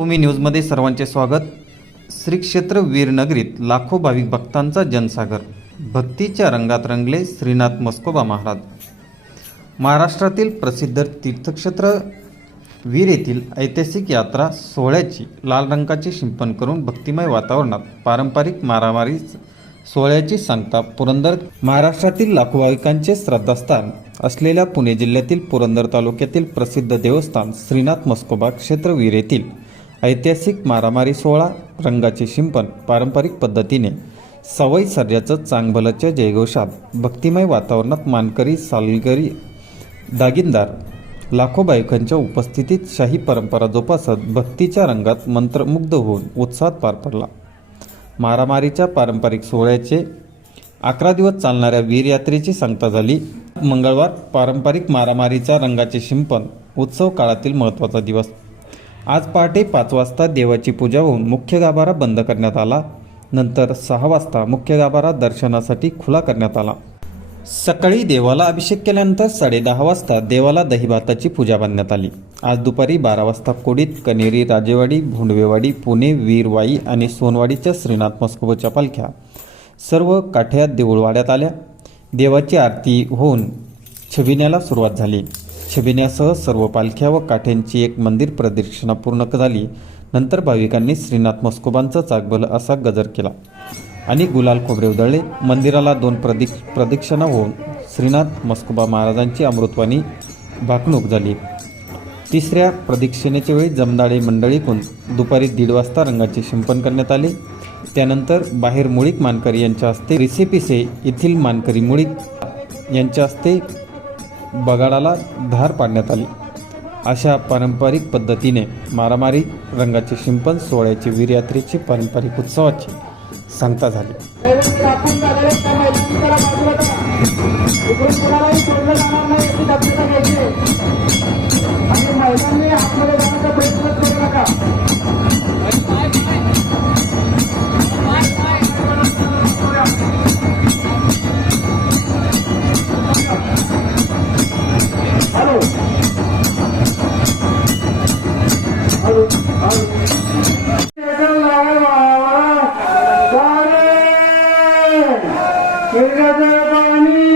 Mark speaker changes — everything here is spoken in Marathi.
Speaker 1: भूमी न्यूजमध्ये सर्वांचे स्वागत. श्री क्षेत्र वीरनगरीत लाखो भाविक भक्तांचा जनसागर. भक्तीच्या रंगात रंगले श्रीनाथ मस्कोबा महाराज. महाराष्ट्रातील प्रसिद्ध तीर्थक्षेत्र वीर येथील ऐतिहासिक यात्रा सोहळ्याची लाल रंगाचे शिंपण करून भक्तिमय वातावरणात पारंपरिक मारामारी सोहळ्याची सांगता पुरंदर महाराष्ट्रातील लाखो भाविकांचे श्रद्धास्थान असलेल्या पुणे जिल्ह्यातील पुरंदर तालुक्यातील प्रसिद्ध देवस्थान श्रीनाथ मस्कोबा क्षेत्रवीर येथील. ऐतिहासिक मारामारी सोहळा रंगाचे शिंपण पारंपरिक पद्धतीने सवय सर्जाचं चांगभलच्या जयघोषात भक्तिमय वातावरणात मानकरी सालगरी दागिनदार लाखो बायकांच्या उपस्थितीत शाही परंपरा जोपासत भक्तीच्या रंगात मंत्रमुग्ध होऊन उत्साहात पार पडला. मारामारीच्या पारंपरिक सोहळ्याचे अकरा दिवस चालणाऱ्या वीर यात्रेची सांगता झाली. मंगळवार पारंपरिक मारामारीचा रंगाचे शिंपण उत्सव काळातील महत्त्वाचा दिवस. आज पहाटे पाच वाजता देवाची पूजा होऊन मुख्य गाभारा बंद करण्यात आला. नंतर सहा वाजता मुख्य गाभारा दर्शनासाठी खुला करण्यात आला. सकाळी देवाला अभिषेक केल्यानंतर साडेदहा वाजता देवाला दहीभाताची पूजा बांधण्यात आली. आज दुपारी बारा वाजता कोडीत कनेरी राजेवाडी भोंडवेवाडी पुणे वीरवाई आणि सोनवाडीच्या श्रीनाथ मस्कोबच्या पालख्या सर्व काठ्यात देऊळवाड्यात आल्या. देवाची आरती होऊन छविण्याला सुरुवात झाली. शबिन्यासह सर्व पालख्या व काठ्यांची एक मंदिर प्रदक्षिणा पूर्ण झाली. नंतर भाविकांनी श्रीनाथ मस्कोबांचा चाकबल असा गजर केला. आणि गुलाल खोबरे उधळले. मंदिराला दोन प्रदिक प्रदक्षिणा होऊन श्रीनाथ मस्कोबा महाराजांची अमृतवाणी भाकणूक झाली. तिसऱ्या प्रदक्षिणेच्या वेळी जमदाडे मंडळीकून दुपारी दीड वाजता रंगाचे शिंपण करण्यात आले. त्यानंतर बाहेर मुळीक मानकरी यांच्या हस्ते रिसेपिसे येथील मानकरी मुळीक यांच्या हस्ते बगाडाला धार पाडण्यात आली. अशा पारंपरिक पद्धतीने मारामारी रंगाचे शिंपण सोहळ्याची वीरयात्रेची पारंपरिक उत्सवाची सांगता झाली.
Speaker 2: आणि पानी